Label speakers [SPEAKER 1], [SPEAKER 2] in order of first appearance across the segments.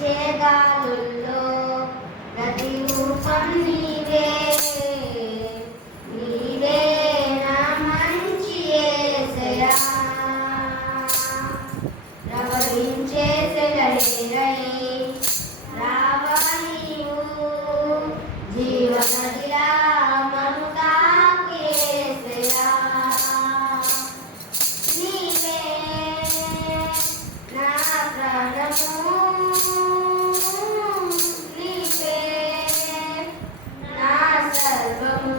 [SPEAKER 1] చేదాలుల్లో ప్రతి రూపం సర్వము.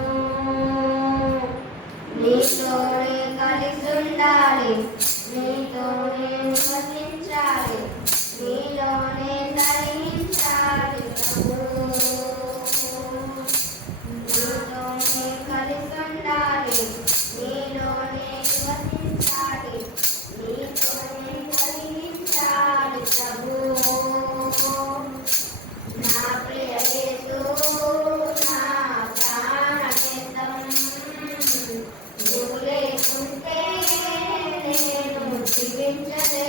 [SPEAKER 1] నీతోనే కలిసి ఉండాలి.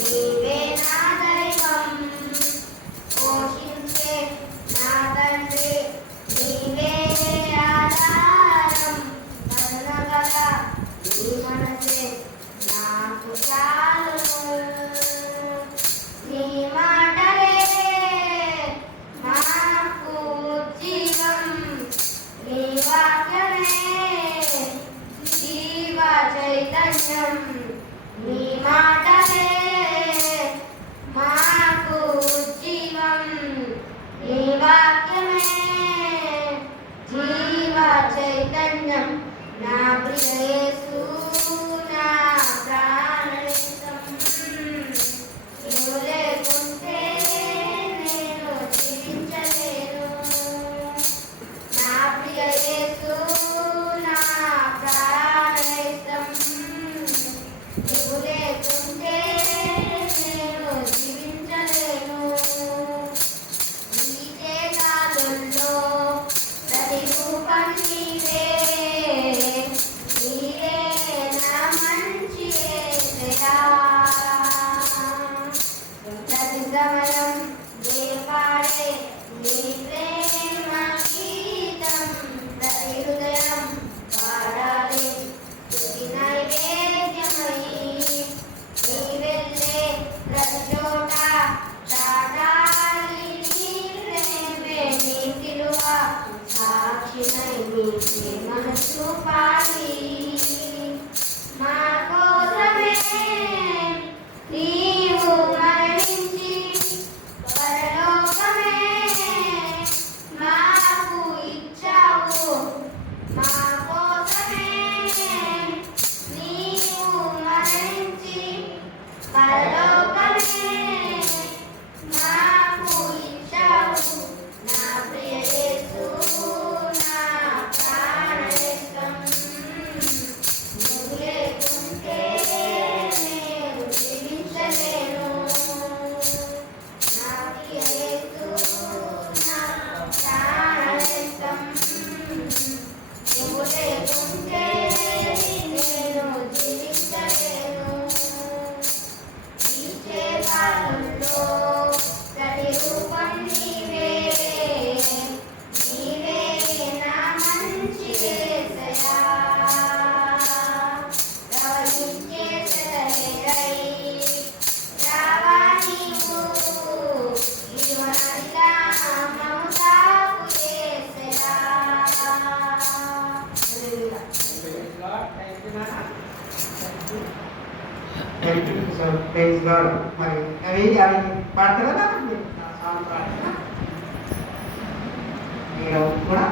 [SPEAKER 1] నీవే చైతన్యం నా ప్రియేసు నా ప్రాణేశం నువ్వు లేకుంటే నేను జీవించలేను. నా ప్రియేసు నా ప్రాణేశం Happy New Year. 书发里 Lord.
[SPEAKER 2] So మీరు కూడా